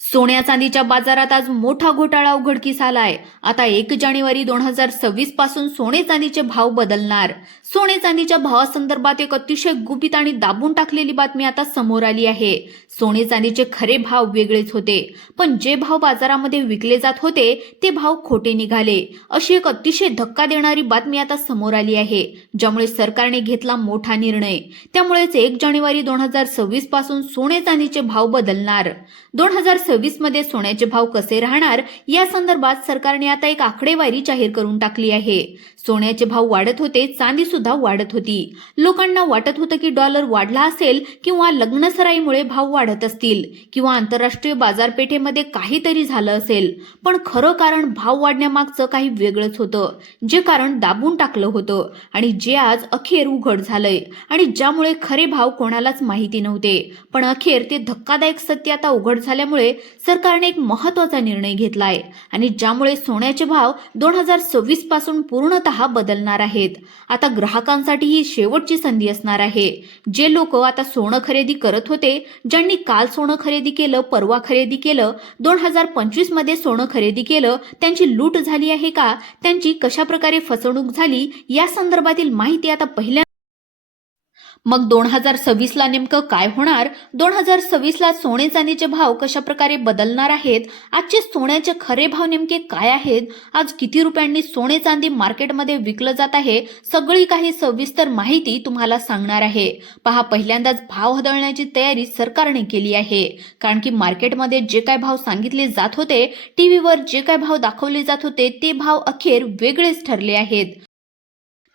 सोन्या चांदीच्या बाजारात आज मोठा घोटाळा उघडकीस आलाय. आता एक जानेवारी दोन हजार सव्वीसपासून सोने चांदीचे भाव बदलणार. सोने चांदीच्या भावासंदर्भात एक अतिशय गुपित आणि दाबून टाकलेली बातमी आता समोर आली आहे. सोने चांदीचे खरे भाव वेगळेच होते. पण जे भाव बाजारामध्ये विकले जात होते ते भाव खोटे निघाले. अशी एक अतिशय धक्का देणारी बातमी आता समोर आली आहे. ज्यामुळे सरकारने घेतला मोठा निर्णय. त्यामुळेच एक जानेवारी दोन हजार सव्वीसपासून सोने चांदीचे भाव बदलणार. दोन हजार सव्वीसमध्ये सोन्याचे भाव कसे राहणार? या संदर्भात सरकारने आता एक आकडेवारी जाहीर करून टाकली आहे. सोन्याचे भाव वाढत होते चांदी सुद्धा वाढत होती. लोकांना वाटत होतं की डॉलर वाढला असेल किंवा लग्नसराईमुळे भाव वाढत असतील किंवा आंतरराष्ट्रीय बाजारपेठेमध्ये काहीतरी झालं असेल. पण खरं कारण भाव वाढण्यामागचं काही वेगळंच होतं जे कारण दाबून टाकलं होतं आणि जे आज अखेर उघड झालंय आणि ज्यामुळे खरे भाव कोणालाच माहिती नव्हते. पण अखेर ते धक्कादायक सत्य आता उघड झाल्यामुळे सरकारने एक महत्त्वाचा निर्णय घेतलाय आणि ज्यामुळे सोन्याचे भाव दोन हजार सव्वीसपासून पूर्णतः बदलणार आहेत. आता ग्राहकांसाठी ही शेवटची संधी असणार आहे. जे लोक आता सोनं खरेदी करत होते ज्यांनी काल सोनं खरेदी केलं परवा खरेदी केलं दोन हजार पंचवीसमध्ये सोनं खरेदी केलं त्यांची लूट झाली आहे का? त्यांची कशा प्रकारे फसवणूक झाली? या संदर्भातील माहिती आता पहिल्या मग दोन हजार सव्वीसला नेमकं काय होणार? दोन हजार सव्वीसला सोने चांदीचे भाव कशा प्रकारे बदलणार आहेत? आजचे सोन्याचे खरे भाव नेमके काय आहेत? आज किती रुपयांनी सोने चांदी मार्केटमध्ये विकलं जात आहे? सगळी काही सविस्तर माहिती तुम्हाला सांगणार आहे. पहा पहिल्यांदाच भाव हदळण्याची तयारी सरकारने केली आहे. कारण की मार्केटमध्ये जे काय भाव सांगितले जात होते टीव्हीवर जे काय भाव दाखवले जात होते ते भाव अखेर वेगळेच ठरले आहेत.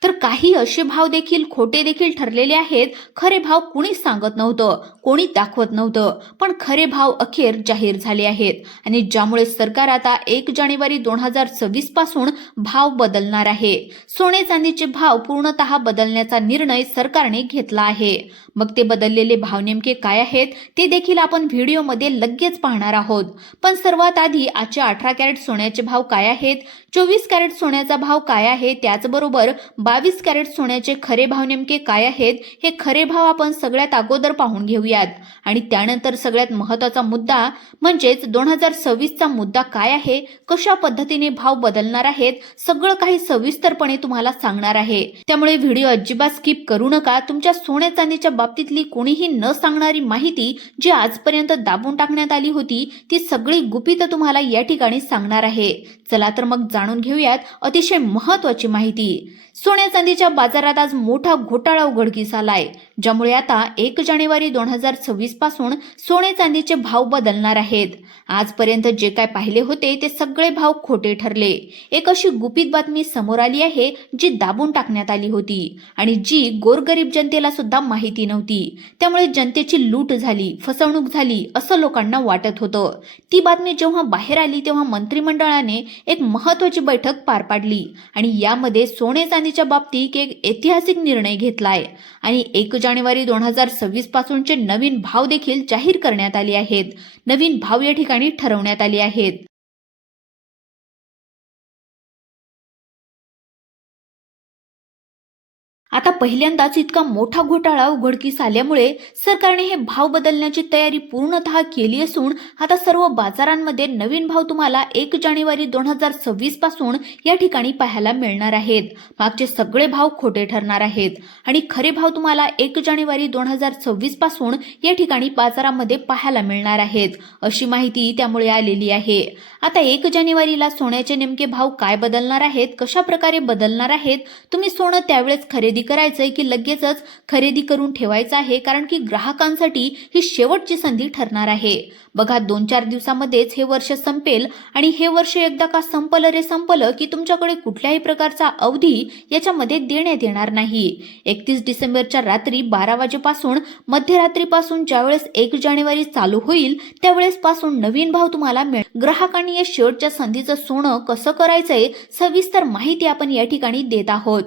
तर काही असे भाव देखील खोटे देखील ठरलेले आहेत. खरे भाव कुणीच सांगत नव्हतं कोणी दाखवत नव्हतं. पण खरे भाव अखेर जाहीर झाले आहेत. आणि ज्यामुळे सरकार आता एक जानेवारी दोन हजार सव्वीसपासून भाव बदलणार आहे. सोने चांदीचे भाव पूर्णतः बदलण्याचा निर्णय सरकारने घेतला आहे. मग ते बदललेले भाव नेमके काय आहेत ते देखील आपण व्हिडिओमध्ये लगेच पाहणार आहोत. पण सर्वात आधी आजचे अठरा कॅरेट सोन्याचे भाव काय आहेत चोवीस कॅरेट सोन्याचा भाव काय आहे त्याचबरोबर बावीस कॅरेट सोन्याचे खरे भाव नेमके काय आहेत हे खरे भाव आपण सगळ्यात अगोदर पाहून घेऊयात. आणि त्यानंतर सगळ्यात महत्त्वाचा मुद्दा म्हणजेच दोन हजार सव्वीसचा मुद्दा काय आहे कशा पद्धतीने भाव बदलणार आहेत सगळं काही सविस्तरपणे तुम्हाला सांगणार आहे. त्यामुळे व्हिडिओ अजिबात स्किप करू नका. तुमच्या सोन्या चांदीच्या बाबतीतली कोणीही न सांगणारी माहिती जी आजपर्यंत दाबून टाकण्यात आली होती ती सगळी गुपित तुम्हाला या ठिकाणी सांगणार आहे. चला तर मग जाणून घेऊयात अतिशय महत्वाची माहिती. सोन्या चांदीच्या बाजारात आज मोठा घोटाळा उघडकीस आला आहे ज्यामुळे आता एक जानेवारी दोन हजार सव्वीसपासून सोने चांदीचे भाव बदलणार आहेत. आजपर्यंत जे काय पाहिले होते ते सगळे भाव खोटे ठरले. एक अशी गुपित बातमी समोर आली आहे जी दाबून टाकण्यात आली होती आणि जी गोरगरीब जनतेला सुद्धा माहिती नव्हती. त्यामुळे जनतेची लूट झाली फसवणूक झाली असं लोकांना वाटत होतं. ती बातमी जेव्हा बाहेर आली तेव्हा मंत्रिमंडळाने एक महत्वाची बैठक पार पाडली आणि यामध्ये सोने चांदीच्या बाबतीत एक ऐतिहासिक निर्णय घेतला आहे आणि एक जानेवारी दोन हजार सव्वीस पासूनचे नवीन भाव देखील जाहीर करण्यात आले आहेत. नवीन भाव या ठिकाणी ठरवण्यात आले आहेत. आता पहिल्यांदाच इतका मोठा घोटाळा उघडकीस आल्यामुळे सरकारने हे भाव बदलण्याची तयारी पूर्णतः केली असून आता सर्व बाजारांमध्ये नवीन भाव तुम्हाला एक जानेवारी दोन हजार सव्वीसपासून या ठिकाणी पाहायला मिळणार आहेत. मागचे सगळे भाव खोटे ठरणार आहेत. आणि खरे भाव तुम्हाला एक जानेवारी दोन हजार सव्वीसपासून या ठिकाणी बाजारामध्ये पाहायला मिळणार आहेत. अशी माहिती त्यामुळे आलेली आहे. आता एक जानेवारीला सोन्याचे नेमके भाव काय बदलणार आहेत? कशा प्रकारे बदलणार आहेत? तुम्ही सोनं त्यावेळेस खरेदी करायचंय की लगेचच खरेदी करून ठेवायचं आहे कारण की ग्राहकांसाठी ही शेवटची संधी ठरणार आहे. बघा दोन चार दिवसामध्येच हे वर्ष संपेल आणि हे वर्ष एकदा का संपलं रे संपलं की तुमच्याकडे कुठल्याही प्रकारचा अवधी याच्यामध्ये देण्यात येणार नाही. एकतीस डिसेंबरच्या रात्री बारा वाजेपासून मध्यरात्रीपासून ज्यावेळेस एक जानेवारी चालू होईल त्यावेळेस पासून नवीन भाव तुम्हाला मिळेल ग्राहकांनी या शेवटच्या संधीचं सोनं कसं करायचंय सविस्तर माहिती आपण या ठिकाणी देत आहोत.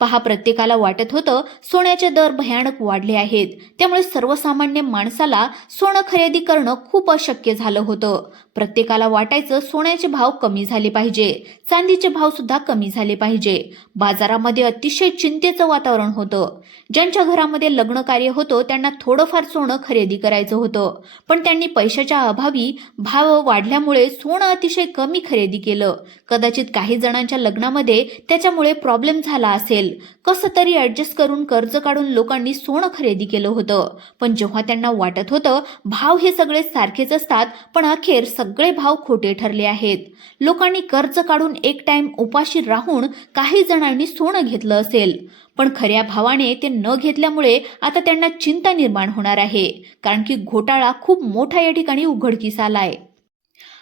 पहा प्रत्येकाला वाटत होतं सोन्याचे दर भयानक वाढले आहेत. त्यामुळे सर्वसामान्य माणसाला सोनं खरेदी करणं खूप अशक्य झालं होतं. प्रत्येकाला वाटायचं सोन्याचे भाव कमी झाले पाहिजे. चांदीचे भाव सुद्धा कमी झाले पाहिजे. बाजारामध्ये अतिशय चिंतेचं वातावरण होतं. ज्यांच्या घरामध्ये लग्न कार्य होतं त्यांना थोडंफार सोनं खरेदी करायचं होतं. पण त्यांनी पैशाच्या अभावी भाव वाढल्यामुळे सोनं अतिशय कमी खरेदी केलं. कदाचित काही जणांच्या लग्नामध्ये त्याच्यामुळे प्रॉब्लेम झाला असेल. कसं तरी ऍडजस्ट करून कर्ज काढून लोकांनी सोनं खरेदी केलं होतं. पण जेव्हा त्यांना वाटत होतं भाव हे सगळे सारखेच असतात पण अखेर सगळे भाव खोटे ठरले आहेत. लोकांनी कर्ज काढून एक टाइम उपाशी राहून काही जणांनी सोनं घेतलं असेल. पण खऱ्या भावाने ते न घेतल्यामुळे आता त्यांना चिंता निर्माण होणार आहे. कारण की घोटाळा खूप मोठा या ठिकाणी उघडकीस आलाय.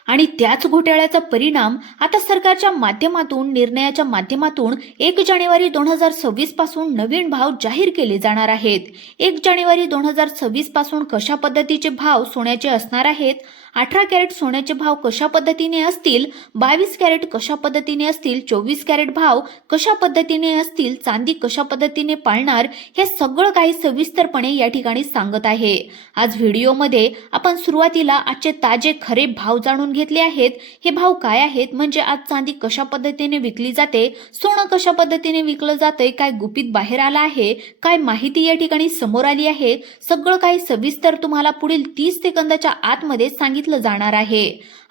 आणि त्याच घोटाळ्याचा परिणाम आता सरकारच्या माध्यमातून निर्णयाच्या माध्यमातून एक जानेवारी दोन हजार सव्वीसपासून नवीन भाव जाहीर केले जाणार आहेत. एक जानेवारी दोन हजार सव्वीसपासून कशा पद्धतीचे भाव सोन्याचे असणार आहेत? अठरा कॅरेट सोन्याचे भाव कशा पद्धतीने असतील? बावीस कॅरेट कशा पद्धतीने असतील? चोवीस कॅरेट भाव कशा पद्धतीने असतील? चांदी कशा पद्धतीने पाळणार? हे सगळं काही सविस्तरपणे या ठिकाणी सांगत आहे. आज व्हिडिओमध्ये आपण सुरुवातीला आजचे ताजे खरे भाव जाणून घेतले आहेत. हे भाव काय आहेत? म्हणजे आज चांदी कशा पद्धतीने विकली जाते? सोनं कशा पद्धतीने विकलं जातंय काय गुपित बाहेर आला आहे? काय माहिती या ठिकाणी समोर आली आहे? सगळं काही सविस्तर तुम्हाला पुढील तीस सेकंदाच्या आतमध्ये सांगितलं सांगितलं जाणार आहे.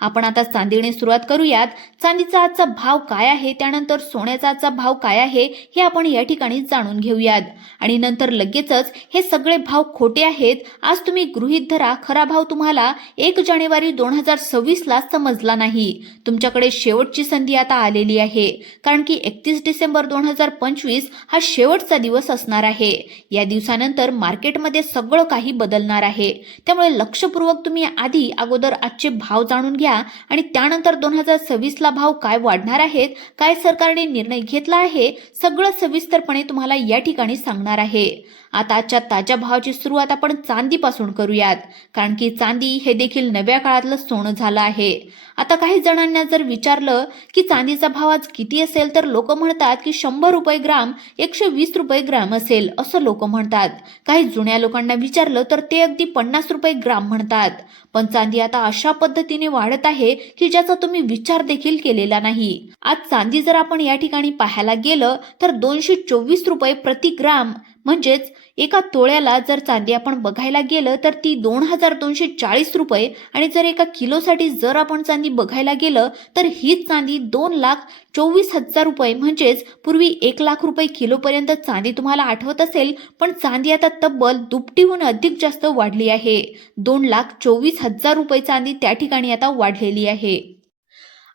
आपण आता चांदीने सुरुवात करूयात. चांदीचा आजचा भाव काय आहे? त्यानंतर सोन्याचा आजचा भाव काय आहे? हे आपण या ठिकाणी जाणून घेऊयात. आणि नंतर लगेचच हे सगळे भाव खोटे आहेत. आज तुम्ही गृहित धरा खरा भाव तुम्हाला एक जानेवारी दोन हजार सव्वीस ला समजला नाही. तुमच्याकडे शेवटची संधी आता आलेली आहे. कारण की एकतीस डिसेंबर दोन हजार पंचवीस हा शेवटचा दिवस असणार आहे. या दिवसानंतर मार्केटमध्ये सगळं काही बदलणार आहे. त्यामुळे लक्षपूर्वक तुम्ही आधी अगोदर आजचे भाव जाणून घ्या. आणि त्यानंतर दोन हजार सव्वीसला भाव काय वाढणार आहेत काय सरकारने निर्णय घेतला आहे सगळं सविस्तरपणे तुम्हाला या ठिकाणी सांगणार आहे. आता आजच्या ताज्या भावाची सुरुवात आपण चांदीपासून करूयात कारण की चांदी हे देखील नव्या काळातलं सोनं झालं आहे. आता काही जणांना जर विचारलं की चांदीचा भाव आज किती असेल तर लोक म्हणतात की शंभर रुपये ग्राम एकशे वीस रुपये ग्राम असेल असं लोक म्हणतात. काही जुन्या लोकांना विचारलं तर ते अगदी पन्नास रुपये ग्राम म्हणतात. पण चांदी आता अशा पद्धतीने वाढत आहे की ज्याचा तुम्ही विचार देखील केलेला नाही. आज चांदी जर आपण या ठिकाणी पाहायला गेलं तर दोनशे चोवीस रुपये प्रति ग्राम म्हणजेच एका तोळ्याला जर चांदी आपण बघायला गेलं तर ती दोन हजार दोनशे चाळीस रुपये आणि जर एका किलोसाठी जर आपण चांदी बघायला गेलं तर हीच चांदी दोन लाख चोवीस हजार रुपये. म्हणजेच पूर्वी एक लाख रुपये किलोपर्यंत चांदी तुम्हाला आठवत असेल पण चांदी आता तब्बल दुपटीहून अधिक जास्त वाढली आहे. दोन लाख चोवीस हजार रुपये चांदी त्या ठिकाणी आता वाढलेली आहे.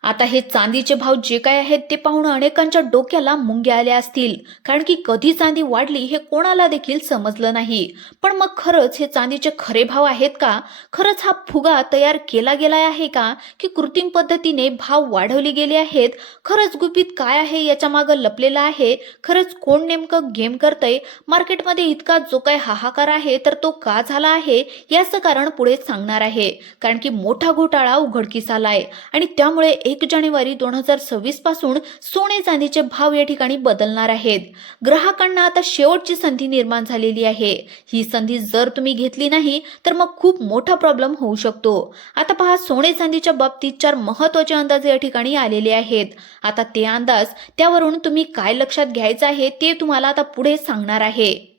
आता हे चांदीचे भाव जे काय आहेत ते पाहून अनेकांच्या डोक्याला मुंग्या आल्या असतील. कारण की कधी चांदी वाढली हे कोणाला देखील समजलं नाही. पण मग खरंच हे चांदीचे खरे भाव आहेत का? खरंच हा फुगा तयार केला गेला आहे का? की कृत्रिम पद्धतीने भाव वाढवले गेले आहेत? खरंच गुपित काय आहे याच्या मागं लपलेलं आहे? खरंच कोण नेमकं गेम करतंय? मार्केटमध्ये इतका जो काय हाहाकार आहे तर तो का झाला आहे? याचं कारण पुढे सांगणार आहे. कारण की मोठा घोटाळा उघडकीस आलाय. आणि त्यामुळे एक जानेवारी दोन हजार सव्वीसपासून सोने चांदीचे भाव या ठिकाणी बदलणार आहेत. ग्राहकांना आता शेवटची संधी निर्माण झालेली आहे. ही संधी जर तुम्ही घेतली नाही तर मग खूप मोठा प्रॉब्लेम होऊ शकतो. आता पहा सोने चांदीच्या बाबतीत चार महत्त्वाचे अंदाज या ठिकाणी आलेले आहेत. आता ते अंदाज त्यावरून तुम्ही काय लक्षात घ्यायचं आहे ते तुम्हाला आता पुढे सांगणार आहे.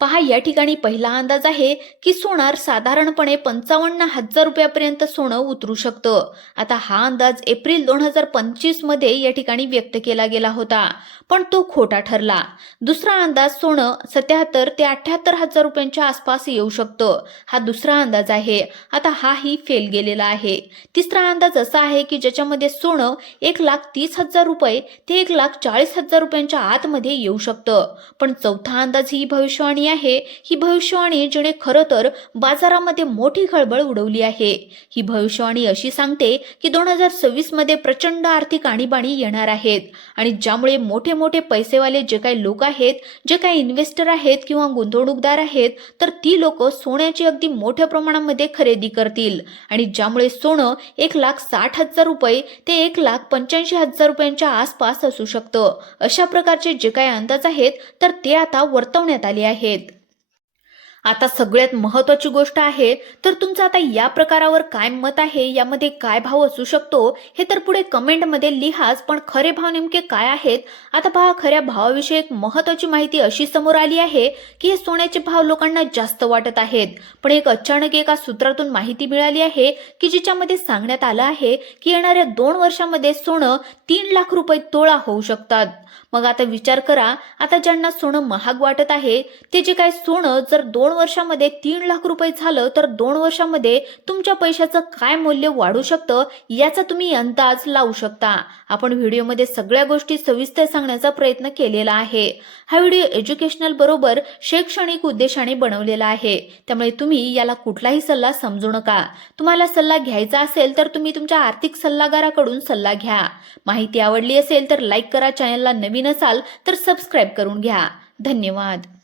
पहा या ठिकाणी पहिला अंदाज आहे की सोनार साधारणपणे पंचावन्न हजार रुपयापर्यंत सोनं उतरू शकतं. आता हा अंदाज एप्रिल दोन हजार पंचवीसमध्ये या ठिकाणी व्यक्त केला गेला होता पण तो खोटा ठरला. दुसरा अंदाज सोनं सत्याहत्तर ते अठ्याहत्तर हजार रुपयांच्या आसपास येऊ शकतं. हा दुसरा अंदाज आहे. आता हाही फेल गेलेला आहे. तिसरा अंदाज असा आहे की ज्याच्यामध्ये सोनं एक लाख तीस हजार रुपये ते एक लाख चाळीस हजार रुपयांच्या आतमध्ये येऊ शकतं. पण चौथा अंदाज ही भविष्यवाणी भविष्यवाणी आहे ही भविष्यवाणी जिने खरं तर बाजारामध्ये मोठी खळबळ उडवली आहे. ही भविष्यवाणी अशी सांगते की दोन हजार सव्वीसमध्ये प्रचंड आर्थिक आणीबाणी येणार आहेत आणि ज्यामुळे मोठे मोठे पैसेवाले जे काही लोक आहेत जे काही इन्व्हेस्टर आहेत किंवा गुंतवणूकदार आहेत तर ती लोक सोन्याची अगदी मोठ्या प्रमाणामध्ये खरेदी करतील. आणि ज्यामुळे सोनं एक लाख साठ हजार रुपये ते एक लाख पंच्याऐंशी हजार रुपयांच्या आसपास असू शकतं. अशा प्रकारचे जे काही अंदाज आहेत तर ते आता वर्तवण्यात आले आहेत. आता सगळ्यात महत्वाची गोष्ट आहे तर तुमचं आता या प्रकारावर काय मत आहे यामध्ये काय भाव असू शकतो हे तर पुढे कमेंटमध्ये लिहाच पण खरे भाव नेमके काय आहेत? आता पहा खऱ्या भावाविषयी एक महत्वाची माहिती अशी समोर आली आहे की हे सोन्याचे भाव लोकांना जास्त वाटत आहेत. पण एक अचानक एका सूत्रातून माहिती मिळाली आहे की जिच्यामध्ये सांगण्यात आलं आहे की येणाऱ्या दोन वर्षामध्ये सोनं तीन लाख रुपये तोळा होऊ शकतात. मग आता विचार करा आता ज्यांना सोनं महाग वाटत आहे ते जे काय सोनं जर दोन वर्षामध्ये तीन लाख रुपये झालं तर दोन वर्षामध्ये तुमच्या पैशाचं काय मूल्य वाढू शकतं याचा तुम्ही अंदाज लावू शकता. आपण व्हिडिओमध्ये सगळ्या गोष्टी सविस्तर सांगण्याचा प्रयत्न केलेला आहे. हा व्हिडिओ एज्युकेशनल बरोबर शैक्षणिक उद्देशाने बनवलेला आहे. त्यामुळे तुम्ही याला कुठलाही सल्ला समजू नका. तुम्हाला सल्ला घ्यायचा असेल तर तुम्ही तुमच्या आर्थिक सल्लागाराकडून सल्ला घ्या. माहिती आवडली असेल तर लाईक करा चॅनलला नवीन असाल तर सबस्क्राईब करून घ्या. धन्यवाद.